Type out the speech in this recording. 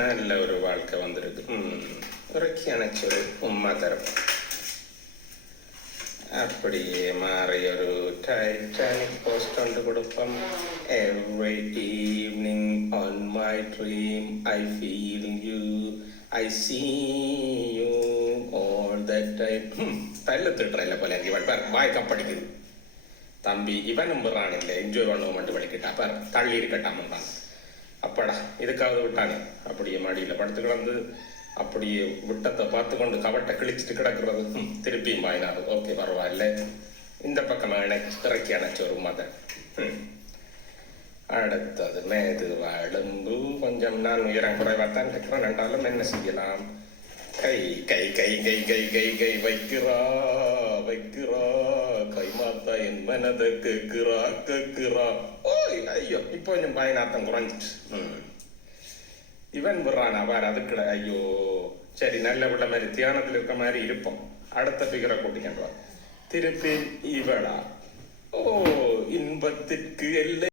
நல்ல ஒரு வாழ்க்கை வந்திருக்கு. இறக்கி அணைச்சொரு உம்மா தரம் அப்படியே மாறி ஒரு டைட்டானிக் போஸ்ட் கொண்டு கொடுப்போம். Every evening on my dream I feel you, I see you all that time. தள்ள திட்டுறல போல இவன் பார் வாய்க்கா படிக்குது. தம்பி இவன் நம்புறானில்லை, என்ஜாய் பண்ணுவோம் மட்டும் படிக்கிட்டா பார் தள்ளி இருக்கட்டாமன்றான். அப்பாடா இதுக்காவது விட்டானே. அப்படியே மடியில் படுத்து கிடந்து அப்படியே விட்டத்தை பார்த்து கொண்டு கவட்டை கிழிச்சிட்டு கிடக்கிறது. திருப்பியும் வாயினாரு. ஓகே பரவாயில்ல. இந்த பக்கம் இறக்கி அணைச்ச ஒரு மதன். அடுத்தது மேது வாழும்பு. கொஞ்சம் நான் உயரம் குறைவாத்தான் இருக்கிறேன் என்றாலும் என்ன செய்யலாம். கை கை கை கை கை கை கை வைக்கிறா வைக்கிறா கை மாத்தா என் மனதை கேட்கிறா கேட்கிறா. ஓய் ஐயோ இப்போ கொஞ்சம் பயனாத்தம் குறைஞ்சிட்டு. இவன் விடுறான் அவர் அதுக்கு. ஐயோ சரி நல்ல விட மாதிரி தியானத்தில் இருக்கிற மாதிரி இருப்போம். அடுத்த பிகரை கூட்டிக்கிட்டு திருப்பி இவளா. ஓ இன்பத்திற்கு எல்லை